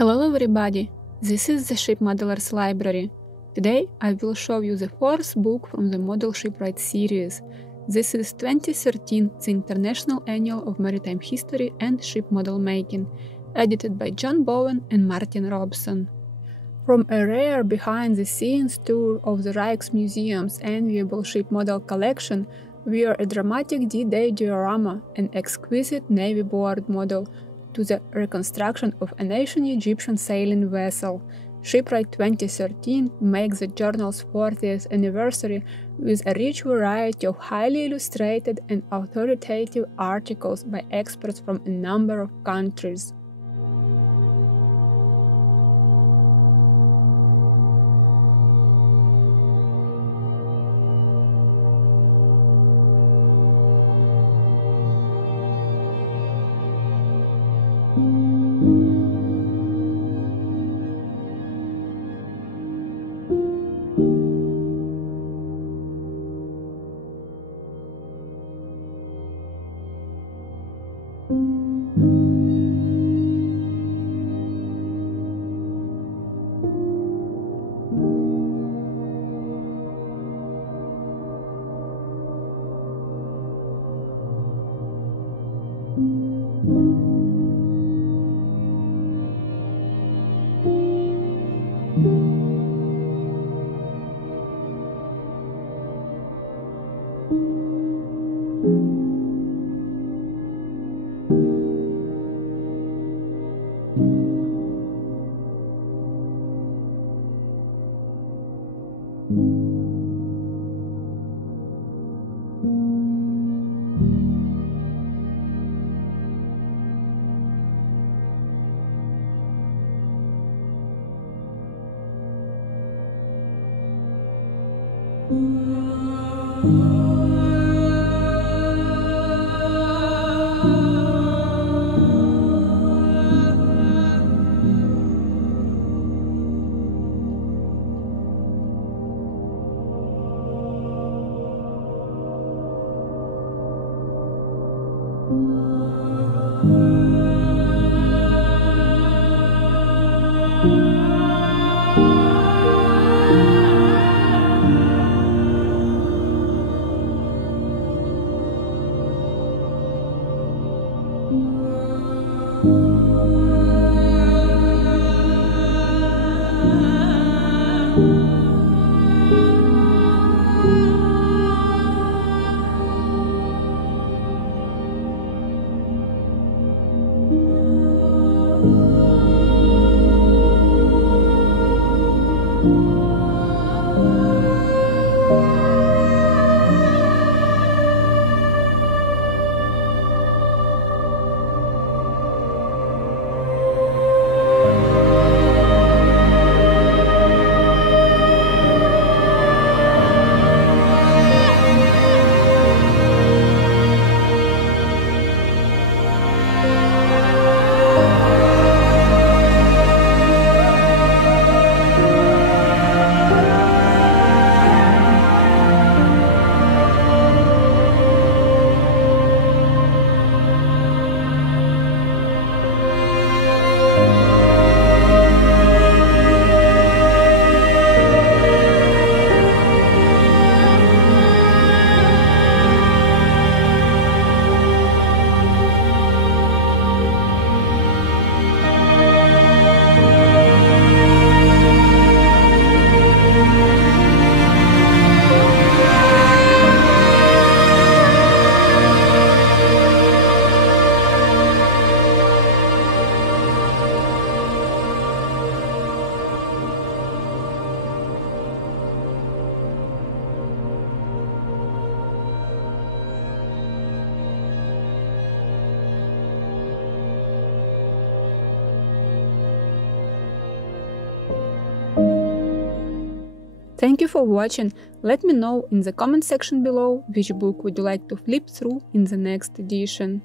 Hello everybody, this is the Ship Modelers Library. Today I will show you the fourth book from the Model Shipwright series. This is 2013, the International Annual of Maritime History and Ship Model Making, edited by John Bowen and Martin Robson. From a rare behind-the-scenes tour of the Rijksmuseum's enviable ship model collection, via a dramatic D-Day diorama, an exquisite Navy board model, to the reconstruction of an ancient Egyptian sailing vessel, Shipwright 2013 makes the journal's 40th anniversary with a rich variety of highly illustrated and authoritative articles by experts from a number of countries. Thank you for watching. Let me know in the comment section below which book would you like to flip through in the next edition.